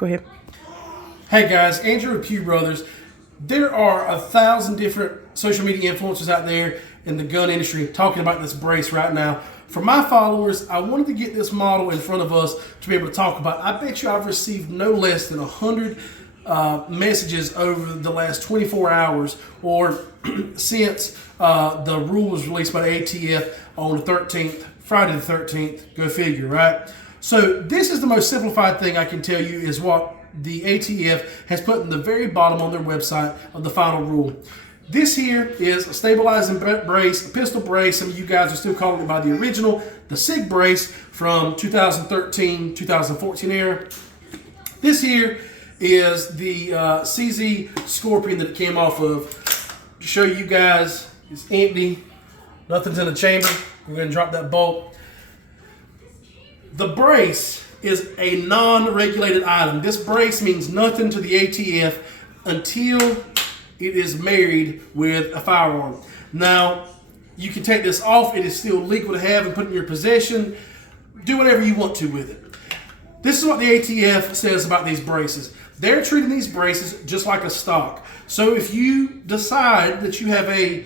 Go ahead. Hey guys, Andrew with Pew Brothers. There are 1,000 different social media influencers out there in the gun industry talking about this brace right now. For my followers, I wanted to get this model in front of us to be able to talk about. I bet you I've received no less than 100 messages over the last 24 hours or since the rule was released by the ATF on the 13th, Friday the 13th, go figure, right? So this is the most simplified thing I can tell you is what the ATF has put in the very bottom on their website of the final rule. This here is a stabilizing brace, a pistol brace. Some of you guys are still calling it by the original, the SIG brace from 2013, 2014 era. This here is the CZ Scorpion that it came off of. To show you guys, it's empty. Nothing's in the chamber. We're going to drop that bolt. The brace is a non-regulated item. This brace means nothing to the ATF until it is married with a firearm. Now, you can take this off. It is still legal to have and put in your possession. Do whatever you want to with it. This is what the ATF says about these braces. They're treating these braces just like a stock. So if you decide that you have a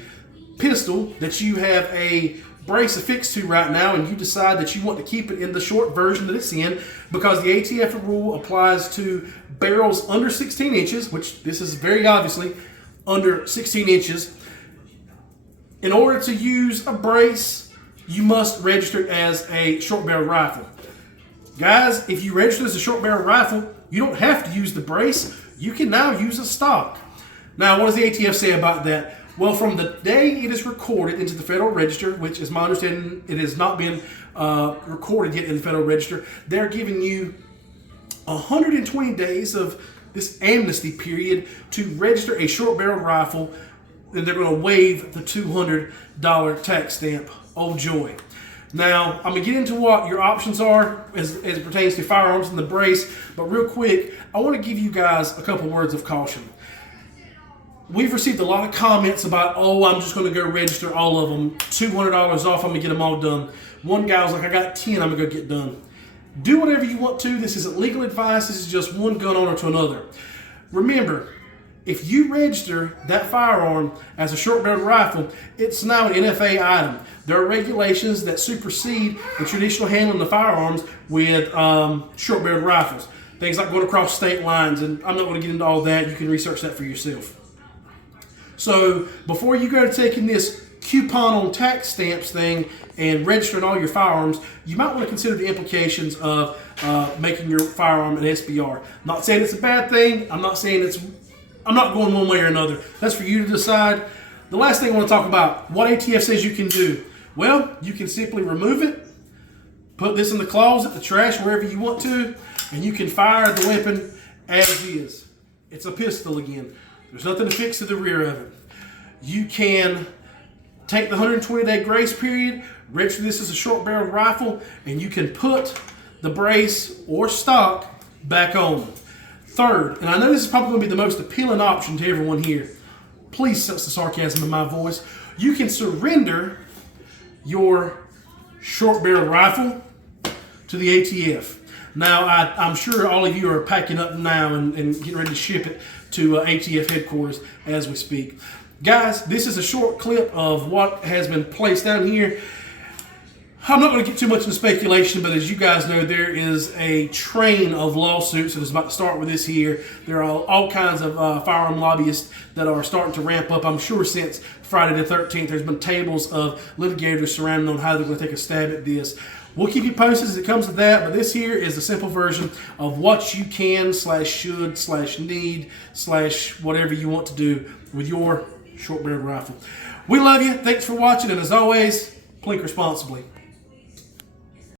pistol, that you have a brace affixed to right now, and you decide that you want to keep it in the short version that it's in, because the ATF rule applies to barrels under 16 inches, which this is very obviously under 16 inches. In order to use a brace, you must register as a short barrel rifle. Guys, if you register as a short barrel rifle, you don't have to use the brace. You can now use a stock. Now, what does the ATF say about that? Well, from the day it is recorded into the Federal Register, which is my understanding, it has not been recorded yet in the Federal Register, they're giving you 120 days of this amnesty period to register a short barrel rifle, and they're going to waive the $200 tax stamp. Oh joy. Now, I'm going to get into what your options are as it pertains to firearms and the brace, but real quick, I want to give you guys a couple words of caution. We've received a lot of comments about, oh, I'm just going to go register all of them. $200 off, I'm going to get them all done. One guy was like, I got 10, I'm going to go get done. Do whatever you want to. This isn't legal advice. This is just one gun owner to another. Remember, if you register that firearm as a short barrel rifle, it's now an NFA item. There are regulations that supersede the traditional handling of firearms with short barrel rifles. Things like going across state lines, and I'm not going to get into all that. You can research that for yourself. So before you go to taking this coupon on tax stamps thing and registering all your firearms, you might want to consider the implications of making your firearm an SBR. Not saying it's a bad thing. I'm not going one way or another. That's for you to decide. The last thing I want to talk about, what ATF says you can do. Well, you can simply remove it, put this in the closet, the trash, wherever you want to, and you can fire the weapon as is. It's a pistol again. There's nothing to fix to the rear of it. You can take the 120-day grace period, register this as a short barrel rifle, and you can put the brace or stock back on. Third, and I know this is probably going to be the most appealing option to everyone here. Please sense the sarcasm in my voice. You can surrender your short barrel rifle to the ATF. Now, I'm sure all of you are packing up now and getting ready to ship it to ATF headquarters as we speak. Guys, this is a short clip of what has been placed down here. I'm not going to get too much into speculation, but as you guys know, there is a train of lawsuits that is about to start with this here. There are all kinds of firearm lobbyists that are starting to ramp up. I'm sure since Friday the 13th, there's been tables of litigators surrounding on how they're going to take a stab at this. We'll keep you posted as it comes to that, but this here is the simple version of what you can / should / need / whatever you want to do with your short barrel rifle. We love you. Thanks for watching, and as always, plink responsibly.